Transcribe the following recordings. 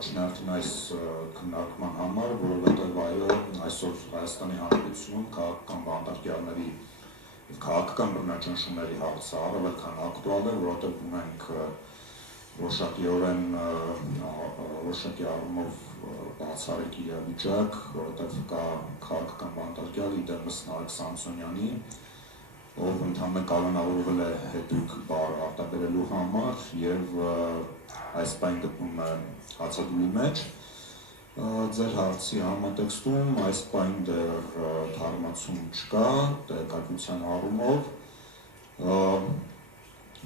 առաջին հերթին այս քննարկման համար, որովհետև այո, այսօր Հայաստանի Հանրապետությունում քաղաքական բանտարկյալների և քաղաքական բռնաճնշումների հարցը առավել քան ակտուալ է, որովհետև ունենք որոշակի առումով բացառիկ իրավիճակ, որովհետև կա քաղաքական բանտարկյալ իդեպս Նարեկ Սամսոնյանի, ով ընդհանրապես կալանավորվել է հետույք բառ արտաբերելու համար և այս պայն գտնում է հացադուլի մեջ։ Ձեր հարցի համատեքստում այս պայն դեռ թարմացում չկա տեղեկատվության առումով։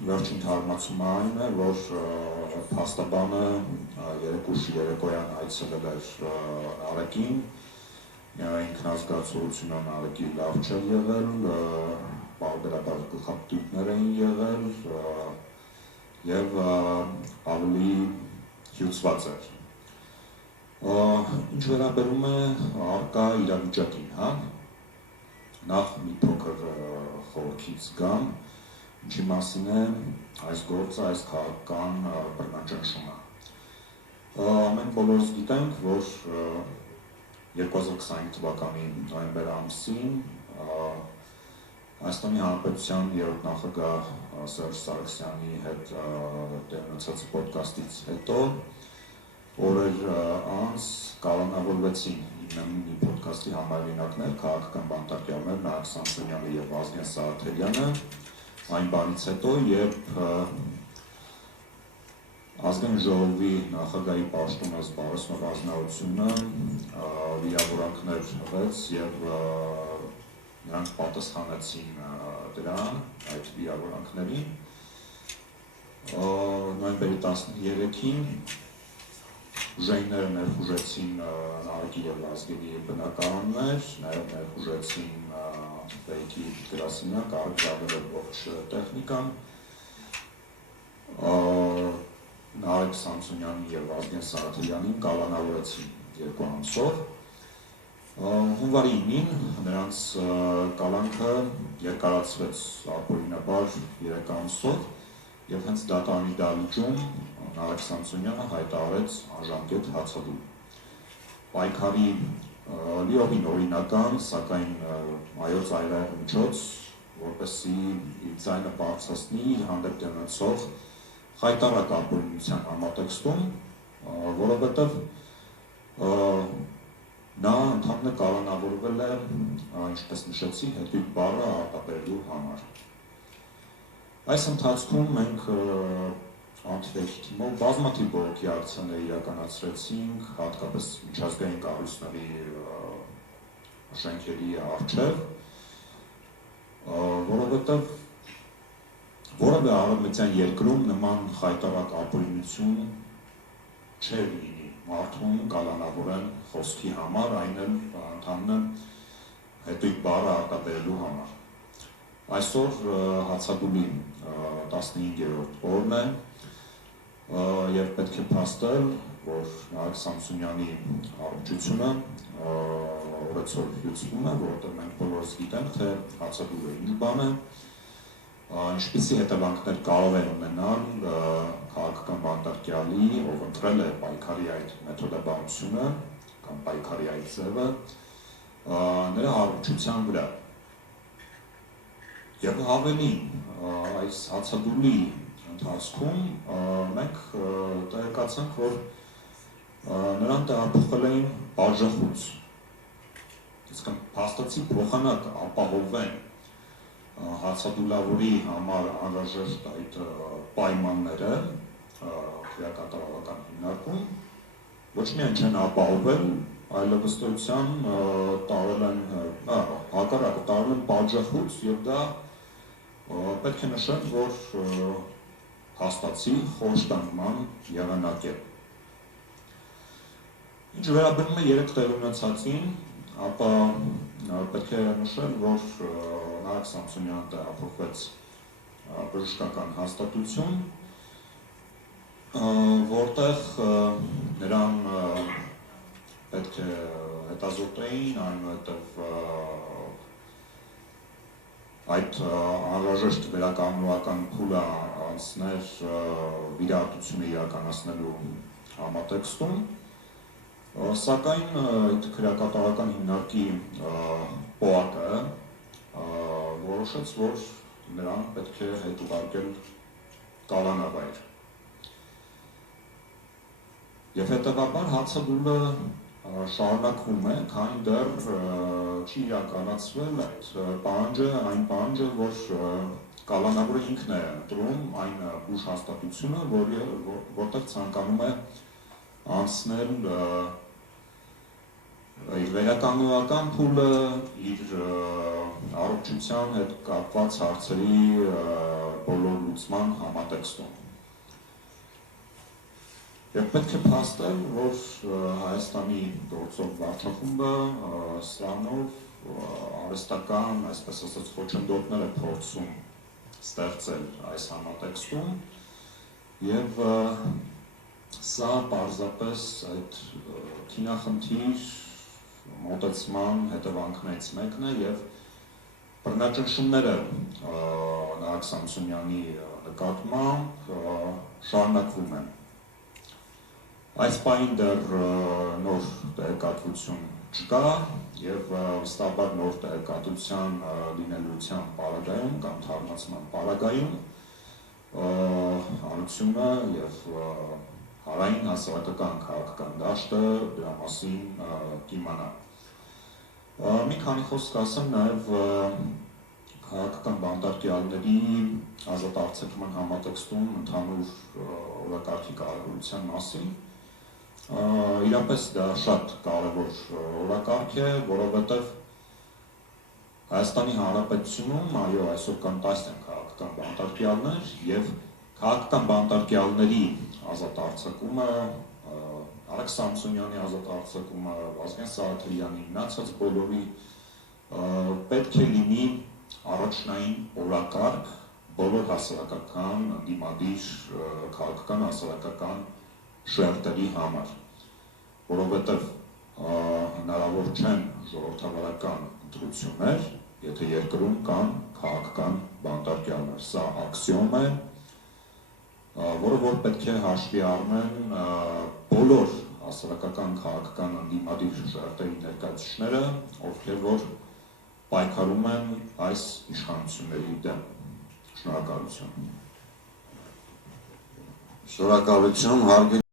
Վերջին թարմացումը այն է, որ փաստաբանը երեկուշի երեկոյան այցելել էր Նարեկին, ինքնազգացողությունը Նարեկի լավ չէր եղել, պարբերաբար գլխապտույտներ էին եղել և ավելի հյուծված էր։ Ինչ վերաբերում է առկա իրավիճակին, նախ մի փոքր խորքից գամ, ինչի մասին է այս գործը, այս քաղաքական բռնաճնշումը։ Մենք բոլորս գիտենք, որ 2025 թվականի նոյեմբեր ամսին Հայաստանի Հանրապետության երրորդ նախագահ Սերժ Սարգսյանի հետ տեղի ունեցած պոդքասթից հետո օրեր անց կալանավորվեցին մի պոդքասթի համահեղինակներ, քաղաքական բանտարկյալներ Նարեկ Սամսոնյանը և Վազգեն Սարաթելյանը, այն բանից հետո, երբ Ազգային ժողովի նախագահի պաշտոնը զբաղեցնող հանձնարարությունը վիրավորանքներ հղեց և նրանք պատասխանեցին դրան, այդ վիրավորանքներին։ Նոյեմբերի 13-ին ուժայինները ներխուժեցին Նարեկի և Վազգենի բնակարաններ, նաև ներխուժեցին Ֆեյքի գրասենյակ, արգելվել էր ողջ տեխնիկան։ Նարեկ Սամսոնյանին և Վազգեն Սարաթելյանին կալանավորեցին 2 ամսով։ Հունվարի 9-ին նրանց կալանքը երկարացվեց ապօրինաբար 3 ամսով և հենց դատարանի դահլիճում Նարեկ Սամսոնյանը հայտարարեց անժամկետ հացադուլ։ Պայքարի լիովին օրինական, սակայն այո ծայրահեղ միջոց, որպեսզի իր ձայնը բարձրացնի իր հանդեպ ունեցող խայտառակ ապօրինության համատեքստում, որովհետև նա ընդհանրապես կալանավորվել է, ինչպես նշեցի, հետույք բառը արտաբերելու համար։ Այս ընթացքում մենք Անտիֆեյքի թիմով բազմաթիվ բողոքի ակցիաներ իրականացրեցինք, հատկապես միջազգային կառույցների շենքերի առջև, որովհետև որևէ արևմտյան երկրում նման խայտառակ ապօրինություն չէր լինի մարդուն կալանավորեն խոսքի համար, այն էլ ընդհանրապես հետույք բառը արտաբերելու համար։ Այսօր հացադուլի 15-րդ օրն է և պետք է փաստել, որ Նարեկ Սամսոնյանի առողջությունը օրեցօր հյուծվում է, որովհետև մենք բոլորս գիտենք, թե հացադուլը ինչ բան է, ինչպիսի հետևանքներ կարող են ունենալ քաղաքական բանտարկյալի, ով ընտրել է պայքարի այդ մեթոդաբանությունը կամ պայքարի այդ ձևը, նրա առողջության վրա։ Եվ ավելին, այս հացադուլի ընթացքում մենք տեղեկացանք, որ նրան տեղափոխել էին բաժախոց, իսկ փաստացի փոխանակ ապահովեն հացադուլավորի համար անհրաժեշտ այդ պայմանները քրեակատարողական հիմնարկում ոչ միայն չեն ապահովել, այլ ըստեյության տարել են հակառակը, տարել են բաժախոց և դա պետք է նշել, որ փաստացի խորհրդանման եղանակ է։ Ինչ վերաբերում է երեք տեղի ունեցածին, ապա պետք է նշել, որ Նարեկ Սամսոնյանը տեղափոխվեց բժշկական հաստատություն, որտեղ նրան պետք է հետազոտեին, այնուհետև այդ անհրաժեշտ վերականգնողական փուլը անցներ վիրահատությունը իրականացնելու համատեքստում, սակայն այդ քրեակատարական հիմնարկի ՊՕԱԿ-ը որոշեց, որ նրան պետք է հետ ուղարկել կալանավայր։ Եվ հետևաբար հացադուլը շարունակվում է, քանի դեռ չի իրականացվել այդ պահանջը, այն պահանջը, որ կալանավորը ինքն է ընտրում այն ուժ հաստատությունը, որտեղ ցանկանում է անցնել իր վերականգնական փուլը, իր առողջության հետ կապված հարցերի բոլոր լուծման համատեքստում։ Եվ պետք է փաստել, որ Հայաստանի գործող վարչախումբը սրանով արհեստական, այսպես ասած, խոչընդոտներ է փորձում ստեղծել այս համատեքստում, եւ սա պարզապես այդ քինախնդիր մոտեցման հետևանքներից մեկն է եւ բռնաճնշումները Նարեկ Սամսոնյանի նկատմամբ շարունակվում են։ Այս պահին դեռ նոր տեղեկատվություն չկա եւ վստահաբար նոր տեղեկատվության լինելիության պարագայում կամ թարմացման պարագայում հանրությունը եւ հանրային հասարակական քաղաքական դաշտը դրա մասին կիմանա։ Մի քանի խոսք ասեմ նաեւ քաղաքական բանտարկյալների ազատ արձակման համատեքստում ընդհանուր օրակարգի կարևորության մասին։ Իրապես դա շատ կարևոր օրակարգ է, որովհետև Հայաստանի Հանրապետությունում այո այսօր կան տասնյակ քաղաքական բանտարկյալներ եւ քաղաքական բանտարկյալների ազատ արձակումը, Նարեկ Սամսոնյանի ազատ արձակումը, Վազգեն Սարաթելյանի մնացած բոլորի պետք է լինի առաջնային օրակարգ բոլոր հասարակական ընդդիմադիր քաղաքական հասարակական շերտերի համար, որովհետև հնարավոր չեն ժողովրդավարական ընտրություններ, եթե երկրում կան քաղաքական բանտարկյալներ։ Սա աքսիոմ է, որը որ պետք է հաշվի առնեն բոլոր հասարակական քաղաքական ընդդիմադիր շերտերի ներկայացուցիչները, ովքեր որ պայքարում են այս իշխանությունների դեմ։ Շնորհակալություն։ Շնորհակալություն, հարգելի